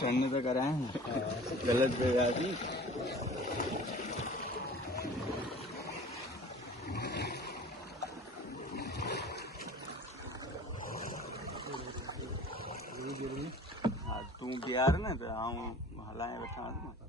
turn तो कराए गलत पे आती हाँ तू बिहार ना तो आऊँ हलाए बैठा